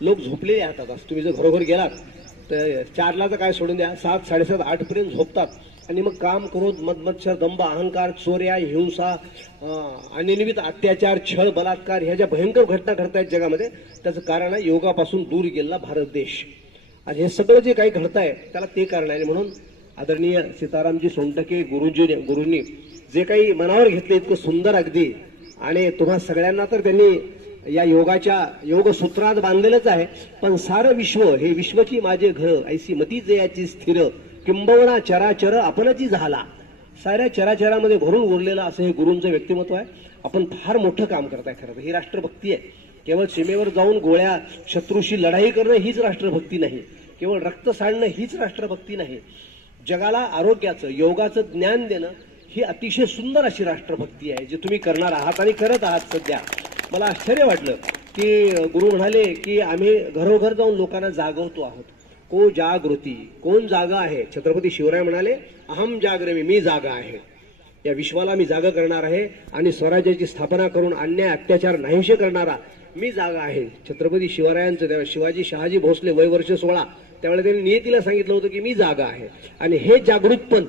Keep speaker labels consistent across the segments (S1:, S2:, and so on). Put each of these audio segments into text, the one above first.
S1: लोक झोपलेले राहतात. असं तुम्ही जर घरोघर गेलात तर चारला तर काय सोडून द्या. सात साडेसात आठपर्यंत झोपतात. आणि मग काम क्रोध मदमत्सर दंभ अहंकार चोऱ्या हिंसा अं, अनियमित अत्याचार छळ बलात्कार ह्या ज्या भयंकर घटना घडतायत जगामध्ये त्याचं कारण आहे योगापासून दूर गेलेला भारत देश. आणि हे सगळं जे काही घडतंय त्याला ते कारण आहे. म्हणून आदरणीय सीतारामजी सोनटके गुरुजीने गुरुंनी जे काही मनावर घेतले इतकं सुंदर अगदी आणि तुम्हा सगळ्यांना तर त्यांनी या योगाच्या योगसूत्रात बांधलेलंच आहे. पण सारं विश्व हे विश्वची माझे घर ऐसी मती याची स्थिर किंबवना चराचर आपणची झाला. साऱ्या चराचरामध्ये भरून उरलेलं असं हे गुरूंचं व्यक्तिमत्व आहे. आपण फार मोठं काम करताय खरं तर. ही राष्ट्रभक्ती आहे. केवळ सीमेवर जाऊन गोळ्या शत्रूशी लढाई करणं हीच राष्ट्रभक्ती नाही. केवळ रक्त सांडणं हीच राष्ट्रभक्ती नाही. जगाला आरोग्याचं योगाचं ज्ञान देणं ही अतिशय सुंदर अशी राष्ट्रभक्ती आहे जी तुम्ही करणार आहात आणि करत आहात सध्या. मला आश्चर्य वाटलं की गुरु म्हणाले की आम्ही घरोघर जाऊन लोकांना जागवतो आहोत. को जागृती कोण जागा आहे? छत्रपती शिवराय म्हणाले अहम जागरवी मी जागा आहे. या विश्वाला मी जागा करणार आहे आणि स्वराज्याची स्थापना करून अन्याय अत्याचार नाहीसे करणारा मी जागा आहे. छत्रपती शिवरायांचं तेव्हा शिवाजी शहाजी भोसले वय वर्ष सोळा. त्यावेळेला त्यांनी नियतीला सांगितलं होतं की मी जागा आहे. आणि हे जागृतपण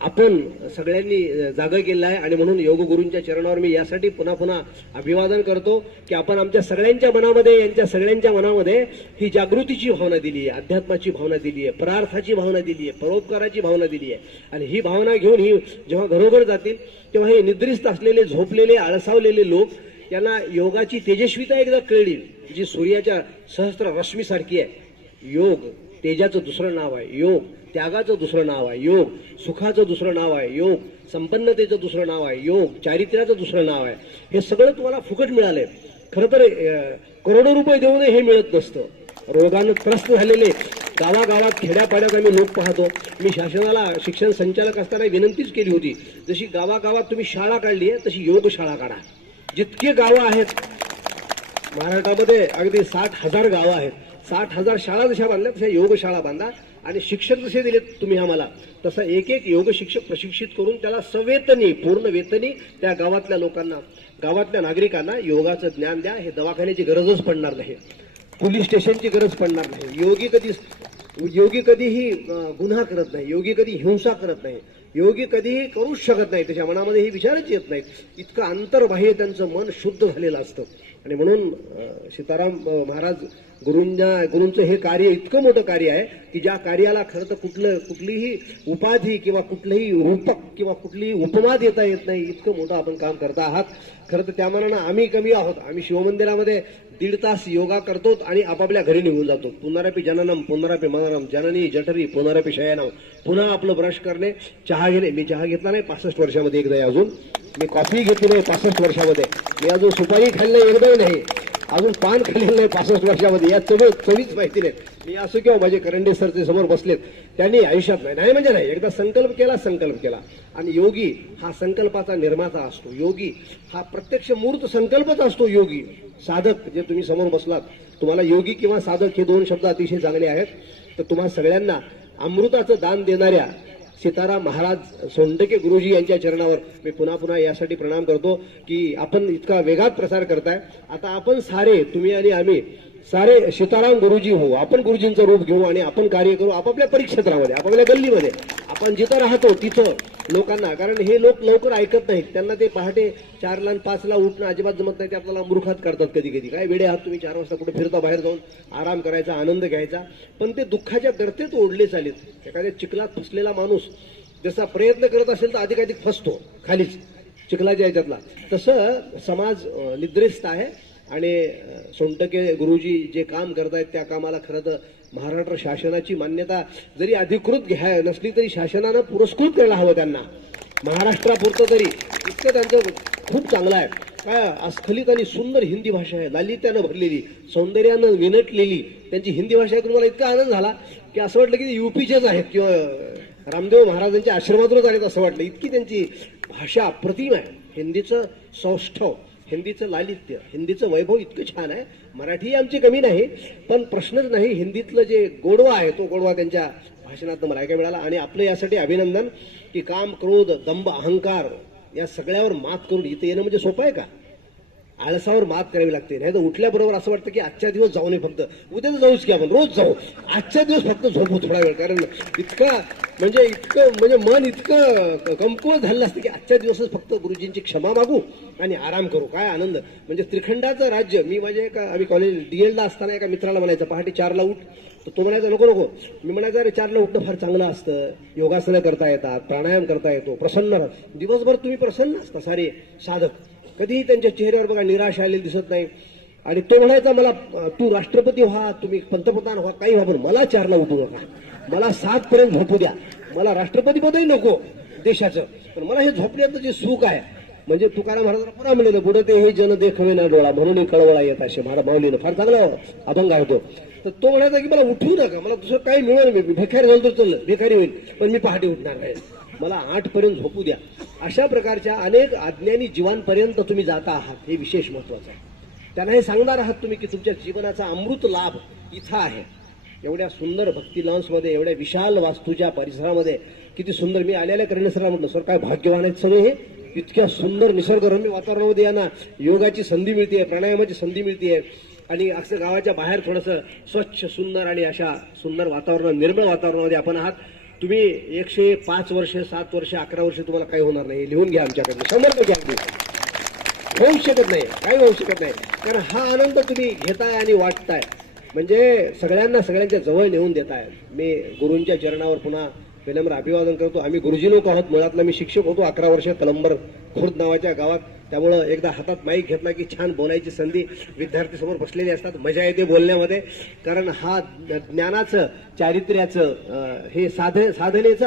S1: आपण सगळ्यांनी जागं जागा केलं आहे आणि म्हणून योगगुरूंच्या चरणावर मी यासाठी पुन्हा पुन्हा अभिवादन करतो की आपण आमच्या सगळ्यांच्या मनामध्ये यांच्या सगळ्यांच्या मनामध्ये ही जागृतीची भावना दिली आहे अध्यात्माची भावना दिली आहे परार्थाची भावना दिली आहे परोपकाराची भावना दिली आहे. आणि ही भावना घेऊन ही जेव्हा घरोघर जातील तेव्हा हे निद्रिस्त असलेले झोपलेले आळसावलेले लोक यांना योगाची तेजस्विता एकदा कळली जी सूर्याच्या सहस्त्र रश्मीसारखी आहे. योग तेजाचं दुसरं नाव आहे. योग त्यागाचं दुसरं नाव आहे योग सुखाचं दुसरं नाव आहे योग संपन्नतेचं दुसरं नाव आहे योग चारित्र्याचं दुसरं नाव आहे. हे सगळं तुम्हाला फुकट मिळालंय. खरं तर करोडो रुपये देऊन हे मिळत नसतं. रोगानं त्रस्त झालेले गावागावात खेड्यापाड्यात आम्ही लोक पाहतो. मी शासनाला शिक्षण संचालक असताना विनंतीच केली होती जशी गावागावात तुम्ही शाळा काढली आहे तशी योग शाळा काढा. जितके गावं आहेत महाराष्ट्रामध्ये अगदी साठ हजार गावं आहेत. साठ हजार शाळा जशा बांधल्या तशा योगशाळा बांधा. आणि शिक्षक जसे दिलेत तुम्ही आम्हाला तसा एक एक योग शिक्षक प्रशिक्षित करून त्याला सवेतनी पूर्ण वेतनी त्या गावातल्या लोकांना गावातल्या नागरिकांना योगाचं ज्ञान द्या हे दवाखान्याची गरजच पडणार नाही. पोलीस स्टेशनची गरज पडणार नाही. योगी कधी योगी कधीही गुन्हा करत नाही. योगी कधी हिंसा करत नाही. योगी कधीही करूच शकत नाही. त्याच्या मनामध्ये हे विचारच येत नाहीत. इतकं अंतर्बाह्य त्यांचं मन शुद्ध झालेलं असतं. आणि म्हणून सीताराम महाराज गुरुंना गुरूंचं हे कार्य इतकं मोठं कार्य आहे की ज्या कार्याला खरं तर कुठलं कुठलीही उपाधी किंवा कुठलंही रूपक किंवा कुठलीही उपमा देता येत नाही इतकं मोठं आपण काम करत आहात. खरं तर त्या मनानं आम्ही कमी आहोत. आम्ही शिवमंदिरामध्ये दीड तास योगा करतो आणि आपापल्या घरी निघून जातो. पुनरापी जननम पुनरापी मननम जननी जठरी पुनरापी शयनम. पुन्हा आपलं ब्रश करणे चहा घेणे. मी चहा घेतला नाही पासष्ट वर्षामध्ये एकदा अजून. मी कॉफी घेतली नाही पासष्ट वर्षामध्ये. मी अजून सुपारी खाल्ली नाही एकदाही नाही. अजून पान खाल्लेलं नाही पासष्ट वर्षामध्ये. या चव चवीच माहिती नाही मी असो किंवा माझे करंडे सर ते समोर बसलेत त्यांनी आयुष्यात नाही नाही म्हणजे नाही एकदा संकल्प केला संकल्प केला. आणि योगी हा संकल्पाचा निर्माता असतो. योगी हा प्रत्यक्ष मूर्त संकल्पच असतो योगी. साधक जे तुम्ही समोर बसलात तुम्हाला योगी किंवा साधक हे दोन शब्द अतिशय चांगले आहेत. तर तुम्हा सगळ्यांना अमृताचं दान देणाऱ्या सीताराम महाराज सोंडके गुरुजी यांच्या चरणावर मी पुन्हा पुन्हा यासाठी प्रणाम करतो की आपण इतका वेगात प्रसार करताय. आता आपण सारे तुम्ही आणि आम्ही सारे सीताराम गुरुजी होऊ. आपण गुरुजींचं रूप घेऊ आणि आपण कार्य करू आपापल्या परिक्षेत्रामध्ये आपापल्या गल्लीमध्ये. आपण जिथं राहतो तिथं लोकांना. कारण हे लोक लवकर ऐकत नाहीत. त्यांना ते पहाटे चारला आणि पाचला उठणं अजिबात जमत नाही. ते आपल्याला मूर्खात करतात कधी कधी काय वेडे आहात तुम्ही? चार वाजता कुठे फिरता बाहेर जाऊन आराम करायचा आनंद घ्यायचा. पण ते दुःखाच्या गर्तेत ओढले चालेत. एखाद्या चिखलात फसलेला माणूस जसा प्रयत्न करत असेल तर अधिकाधिक फसतो खालीच. चिखलाच्या याच्यातला तसं समाज अं, निद्रिस्त आहे. आणि सोंटके सोनटके गुरुजी जे काम करतायत त्या कामाला खरं तर महाराष्ट्र शासनाची मान्यता जरी अधिकृत घ्या नसली तरी शासनानं पुरस्कृत करायला हवं त्यांना. महाराष्ट्रापुरतं तरी. इतकं त्यांचं खूप चांगलं आहे. काय अस्खलित आणि सुंदर हिंदी भाषा आहे. लालित्यानं भरलेली सौंदर्यानं विनटलेली त्यांची हिंदी भाषा ऐकून मला इतका आनंद झाला की असं वाटलं की युपीचेच आहेत किंवा रामदेव महाराजांच्या आश्रमातूनच आहेत असं वाटलं. इतकी त्यांची भाषा अप्रतिम आहे. हिंदीचं सौष्ठव. हिंदीचं लालित्य हिंदीचं वैभव इतकं छान आहे. मराठी आमची कमी नाही पण प्रश्नच नाही. हिंदीतलं जे गोडवा आहे तो गोडवा त्यांच्या भाषणात मला ऐकायला मिळाला. आणि आपलं यासाठी अभिनंदन की काम क्रोध दंभ अहंकार या सगळ्यावर मात करून इथं येणं म्हणजे सोपं आहे का? आळसावर मात करावी लागते. नाही तर उठल्याबरोबर असं वाटतं की आजच्या दिवस जाऊ नये फक्त. उद्या तर जाऊच की आपण रोज जाऊ. आजच्या दिवस फक्त झोपू थोडा वेळ. कारण इतकं म्हणजे इतकं म्हणजे मन इतकं कमकुवत झालेलं असतं की आजच्या दिवसच फक्त गुरुजींची क्षमा मागू आणि आराम करू. काय आनंद. म्हणजे त्रिखंडाचं राज्य मी माझ्या एका आम्ही कॉलेज डीएलला असताना एका मित्राला म्हणायचं पहाटे चारला उठ. तर तो म्हणायचा नको नको. मी म्हणायचं अरे चारला उठणं फार चांगलं असतं. योगासनं करता येतात प्राणायाम करता येतो प्रसन्न दिवसभर तुम्ही प्रसन्न असता सारे साधक. कधीही त्यांच्या चेहऱ्यावर बघा निराश आलेली दिसत नाही. आणि तो म्हणायचा मला तू राष्ट्रपती व्हा तुम्ही पंतप्रधान व्हा काही व्हा पण मला चारला उठू नका. मला सात पर्यंत झोपू द्या. मला राष्ट्रपती पदही नको देशाचं. पण मला हे झोपण्याचं जे सुख आहे म्हणजे तुकाराम महाराजांना पुन्हा म्हणलेलं पुढे ते हे जन देखवे ना डोळा म्हणून कळवळा येत असे महाराज माऊलीनं. फार चांगला अभंग आहे तो. तर तो म्हणायचा की मला उठू नका मला दुसरं काही मिळेल मी भिकारी झालो तर चल भिकारी होईल पण मी पहाटे उठणार नाही. मला आठ पर्यंत झोपू द्या. अशा प्रकारच्या अनेक अज्ञानी जीवांपर्यंत तुम्ही जाता आहात. हे विशेष महत्वाचं आहे. त्यांना हे सांगणार आहात तुम्ही की तुमच्या जीवनाचा अमृत लाभ इथं आहे. एवढ्या सुंदर भक्ती लॉन्समध्ये एवढ्या विशाल वास्तूच्या परिसरामध्ये किती सुंदर. मी आलेल्या करणे सर म्हटलं सर काय भाग्यवान आहेत सगळे हे? इतक्या सुंदर निसर्गरम्य वातावरणामध्ये यांना योगाची संधी मिळते प्राणायामाची संधी मिळते आणि असं गावाच्या बाहेर थोडंसं स्वच्छ सुंदर आणि अशा सुंदर वातावरण निर्मळ वातावरणामध्ये आपण आहात. तुम्ही एकशे पाच वर्ष सात वर्ष अकरा वर्ष तुम्हाला काही होणार नाही. लिहून घ्या आमच्याकडनं. शंभर टक्के अगदी. होऊ शकत नाही. काही होऊ शकत नाही. कारण हा आनंद तुम्ही घेताय आणि वाटताय. म्हणजे सगळ्यांना सगळ्यांच्या जवळ नेऊन देताय. मी गुरूंच्या चरणावर पुन्हा विनम्र अभिवादन करतो. आम्ही गुरुजी लोक आहोत. मुळातला मी शिक्षक होतो. अकरा वर्ष कलंबर खुर्द नावाच्या गावात. त्यामुळं एकदा हातात माईक घेतला की छान बोलायची संधी विद्यार्थी समोर बसलेले असतात. मजा येते बोलण्यामध्ये. कारण हा ज्ञानाचं चारित्र्याचं हे साध साधनेचं